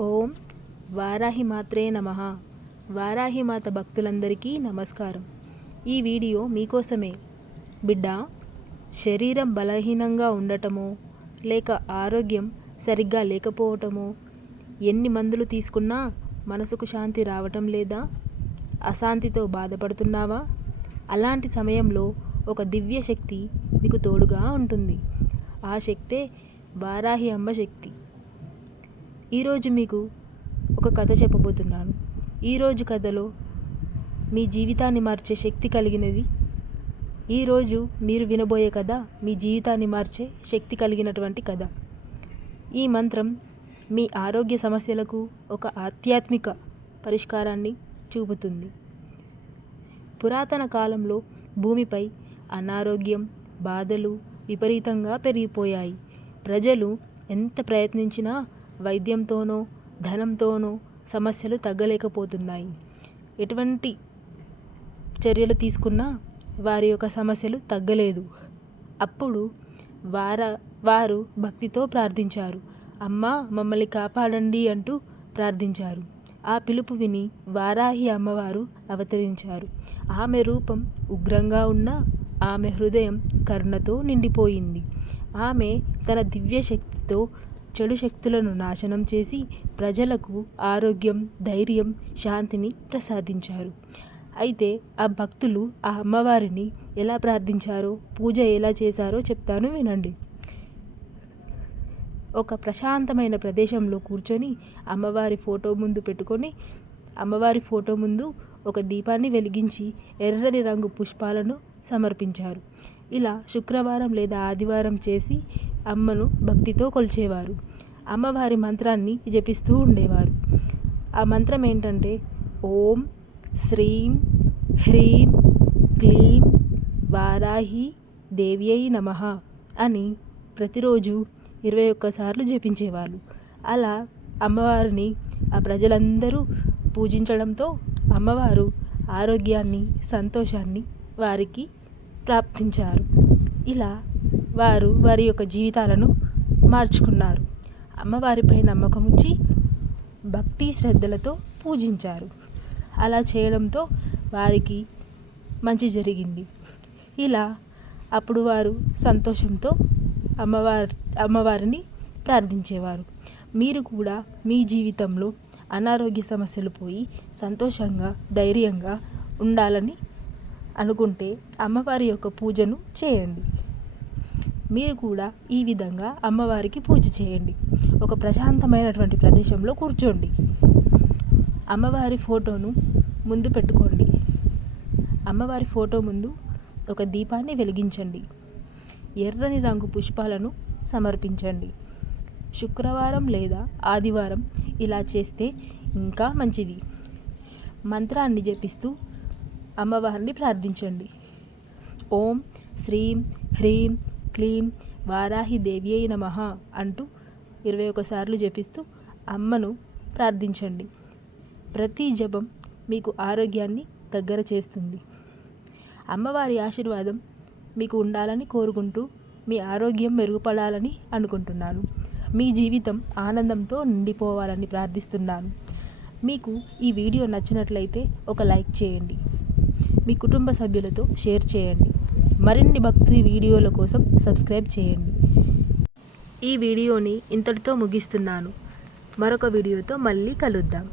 ఓం వారాహిమాత్రే నమః. వారాహిమాత భక్తులందరికీ నమస్కారం. ఈ వీడియో మీకోసమే. బిడ్డ, శరీరం బలహీనంగా ఉండటమో లేక ఆరోగ్యం సరిగ్గా లేకపోవటమో, ఎన్ని మందులు తీసుకున్నా మనసుకు శాంతి రావటం లేదా? అశాంతితో బాధపడుతున్నావా? అలాంటి సమయంలో ఒక దివ్య శక్తి మీకు తోడుగా ఉంటుంది. ఆ శక్తే వారాహి అమ్మ శక్తి. ఈరోజు మీకు ఒక కథ చెప్పబోతున్నాను. ఈరోజు కథలో మీ జీవితాన్ని మార్చే శక్తి కలిగినది. ఈరోజు మీరు వినబోయే కథ మీ జీవితాన్ని మార్చే శక్తి కలిగినటువంటి కథ. ఈ మంత్రం మీ ఆరోగ్య సమస్యలకు ఒక ఆధ్యాత్మిక పరిష్కారాన్ని చూపుతుంది. పురాతన కాలంలో భూమిపై అనారోగ్యం, బాధలు విపరీతంగా పెరిగిపోయాయి. ప్రజలు ఎంత ప్రయత్నించినా వైద్యంతోనో ధనంతోనో సమస్యలు తగ్గలేకపోతున్నాయి. ఎటువంటి చర్యలు తీసుకున్నా వారి యొక్క సమస్యలు తగ్గలేదు. అప్పుడు వారు భక్తితో ప్రార్థించారు. అమ్మా, మమ్మల్ని కాపాడండి అంటూ ప్రార్థించారు. ఆ పిలుపు విని వారాహి అమ్మవారు అవతరించారు. ఆమె రూపం ఉగ్రంగా ఉన్న ఆమె హృదయం కరుణతో నిండిపోయింది. ఆమె తన దివ్య శక్తితో చెడు శక్తులను నాశనం చేసి ప్రజలకు ఆరోగ్యం, ధైర్యం, శాంతిని ప్రసాదించారు. అయితే ఆ భక్తులు ఆ అమ్మవారిని ఎలా ప్రార్థించారో, పూజ ఎలా చేశారో చెప్తాను, వినండి. ఒక ప్రశాంతమైన ప్రదేశంలో కూర్చొని అమ్మవారి ఫోటో ముందు ఒక దీపాన్ని వెలిగించి ఎర్రని రంగు పుష్పాలను సమర్పించారు. ఇలా శుక్రవారం లేదా ఆదివారం చేసి అమ్మను భక్తితో కొలిచేవారు. అమ్మవారి మంత్రాన్ని జపిస్తూ ఉండేవారు. ఆ మంత్రం ఏంటంటే, ఓం శ్రీం హ్రీం క్లీం వారాహి దేవ్యై నమః అని ప్రతిరోజు 21 సార్లు జపించేవాళ్ళు. అలా అమ్మవారిని ఆ ప్రజలందరూ పూజించడంతో అమ్మవారు ఆరోగ్యాన్ని, సంతోషాన్ని వారికి ప్రాప్తించారు. ఇలా వారి యొక్క జీవితాలను మార్చుకున్నారు. అమ్మవారిపై నమ్మకం ఉంచి భక్తి శ్రద్ధలతో పూజించారు. అలా చేయడంతో వారికి మంచి జరిగింది. ఇలా అప్పుడు వారు సంతోషంతో అమ్మవారిని ప్రార్థించేవారు. మీరు కూడా మీ జీవితంలో అనారోగ్య సమస్యలు పోయి సంతోషంగా, ధైర్యంగా ఉండాలని అనుకుంటే అమ్మవారి యొక్క పూజను చేయండి. మీరు కూడా ఈ విధంగా అమ్మవారికి పూజ చేయండి. ఒక ప్రశాంతమైనటువంటి ప్రదేశంలో కూర్చోండి. అమ్మవారి ఫోటోను ముందు పెట్టుకోండి. అమ్మవారి ఫోటో ముందు ఒక దీపాన్ని వెలిగించండి. ఎర్రని రంగు పుష్పాలను సమర్పించండి. శుక్రవారం లేదా ఆదివారం ఇలా చేస్తే ఇంకా మంచిది. మంత్రాన్ని జపిస్తూ అమ్మవారిని ప్రార్థించండి. ఓం శ్రీం హ్రీం క్లీం వారాహి దేవ్యై నమః అంటూ 21 సార్లు జపిస్తూ అమ్మను ప్రార్థించండి. ప్రతి జపం మీకు ఆరోగ్యాన్ని దగ్గర చేస్తుంది. అమ్మవారి ఆశీర్వాదం మీకు ఉండాలని కోరుకుంటూ మీ ఆరోగ్యం మెరుగుపడాలని అనుకుంటున్నాను. మీ జీవితం ఆనందంతో నిండిపోవాలని ప్రార్థిస్తున్నాను. మీకు ఈ వీడియో నచ్చినట్లయితే ఒక లైక్ చేయండి. మీ కుటుంబ సభ్యులతో షేర్ చేయండి. మరిన్ని భక్తి వీడియోల కోసం సబ్స్క్రైబ్ చేయండి. ఈ వీడియోని ఇంతటితో ముగిస్తున్నాను. మరొక వీడియోతో మళ్ళీ కలుద్దాం.